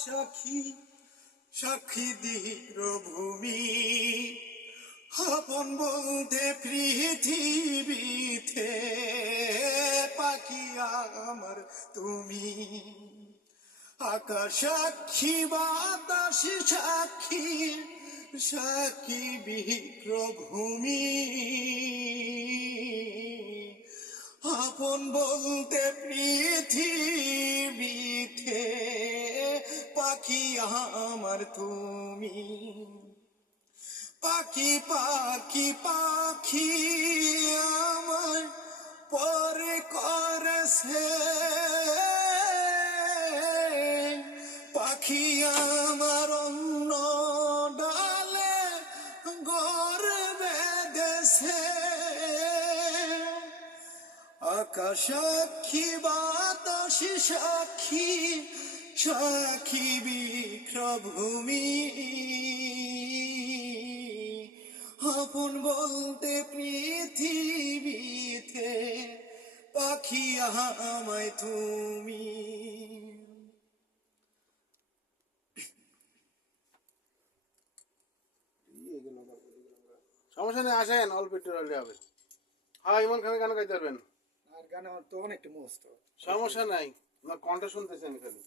সাক্ষী সাক্ষী দীর্ঘভূমি আপন বলতে পৃথিবীতে পাখি আমার তুমি আকাশ সাক্ষী বাতাস সাক্ষী সাক্ষী বিক্রভূমি আপন বলতে পৃথিবীতে পাখি আমার তুমি পাখি পাখি পাখি আমার পরে করেছে পাখি আমার অন্য ডালে ঘর বেঁধেছে আকাশ সাক্ষী বাতাস সাক্ষী সাক্ষী বিক্রভূমি আপন বলতে পৃথিবীতে পাখি আমায় তুমি সমস্যা নেই, আসেন, অল্প একটু হলে হবে। হ্যাঁ, ইমন খানের গান গাইতে পারবেন। আর গান আমার তো অনেকটা মস্ত সমস্যা নাই, কণ্ঠ শুনতেছি আমি খালি।